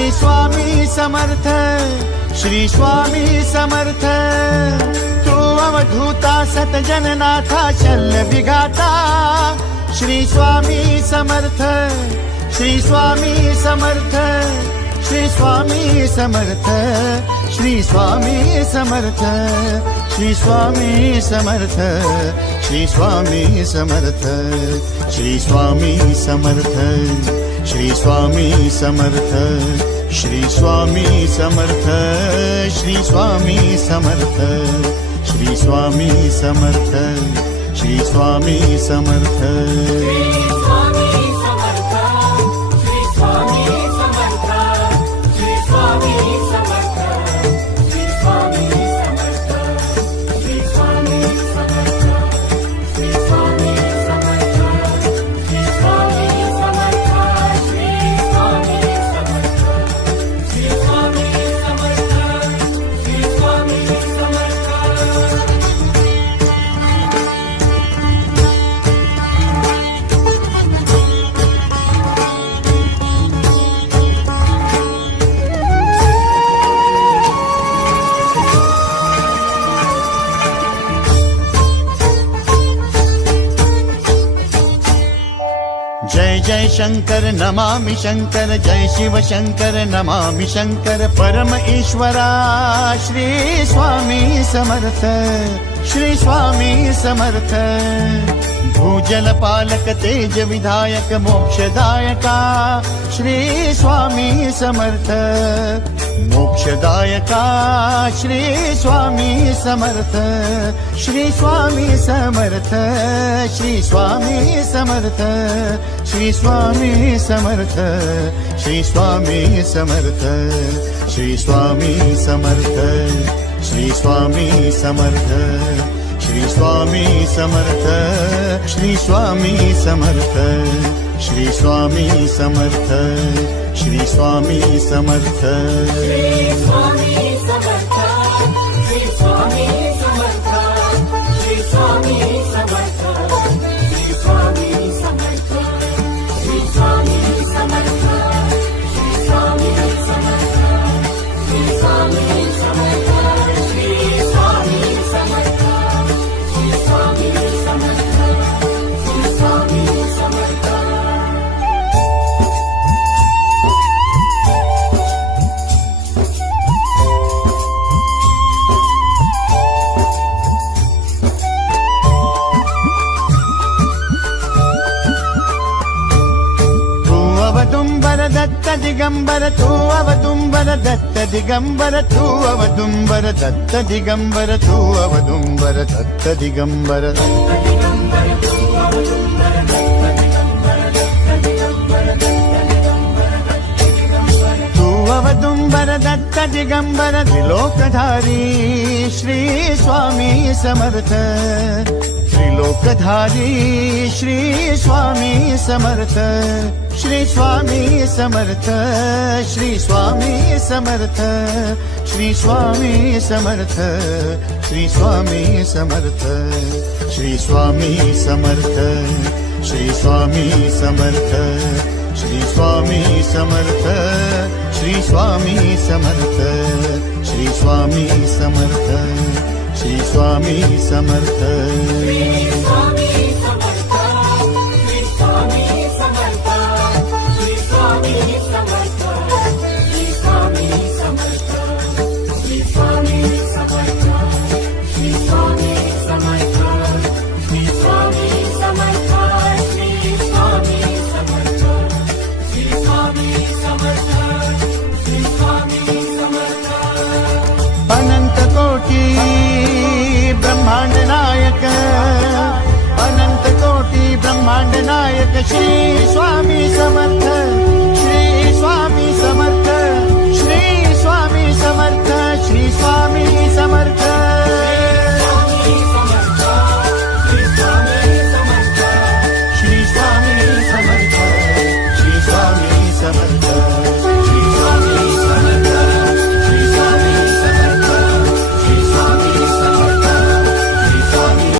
श्री स्वामी समर्थ, श्री स्वामी समर्थ। तू अवधूता सतजननाथा शल्य विघाता, श्री स्वामी समर्थ, श्री स्वामी समर्थ, श्री स्वामी समर्थ, श्री स्वामी समर्थ, श्री स्वामी समर्थ, श्री स्वामी समर्थ, श्री स्वामी समर्थ, श्री स्वामी समर्थ, श्री स्वामी समर्थ, श्री स्वामी समर्थ, श्री स्वामी समर्थ, श्री स्वामी समर्थ। जय जय शंकर नमामि शंकर, जय शिव शंकर नमामि शंकर। परम ईश्वरा श्री स्वामी समर्थ, श्री स्वामी समर्थ। भूजल पालक तेज विधायक मोक्षदायका, श्री स्वामी समर्थ। मोक्षदायका श्री स्वामी समर्थ, श्री स्वामी समर्थ, श्री स्वामी समर्थ, श्री स्वामी समर्थ, श्री स्वामी समर्थ, श्री स्वामी समर्थ, श्री स्वामी समर्थ, श्री स्वामी समर्थ, श्री स्वामी समर्थ, श्री स्वामी समर्थ, श्री स्वामी समर्थ। श्री स्वामी समर्थ, श्री स्वामी समर्थ, श्री स्वामी समर्थ, श्री स्वामी समर्थ, श्री स्वामी समर्थ, श्री स्वामी समर्थ, श्री स्वामी समर्थ, श्री स्वामी समर्थ, श्री स्वामी समर्थ, श्री स्वामी समर्थ। अवदुंबर दत्त दिगंबर, तू अवदुंबर दत्त दिगंबर, तू अवदुंबर दत्त दिगंबर, तू अवदुंबर दत्त दिगंबर। तू अवदुंबर दत्त दिगंबर, त्रिलोकधारी श्री स्वामी समर्थ। त्रिलोकधारी श्री स्वामी समर्थ, श्री स्वामी समर्थ, श्री स्वामी समर्थ, श्री स्वामी समर्थ, श्री स्वामी समर्थ, श्री स्वामी समर्थ, श्री स्वामी समर्थ, श्री स्वामी समर्थ, श्री स्वामी समर्थ, श्री स्वामी समर्थ, श्री स्वामी समर्थ। श्री स्वामी समर्थ, श्री स्वामी समर्थ, श्री स्वामी समर्थ, श्री स्वामी समर्थ, श्री स्वामी समर्थ, श्री स्वामी समर्थ, श्री स्वामी समर्थ, श्री स्वामी समर्थ, श्री स्वामी समर्थ, श्री स्वामी समर्थ। अनंत कोटि ब्रह्मांड नायक, अनंत कोटि ब्रह्मांड नायक श्री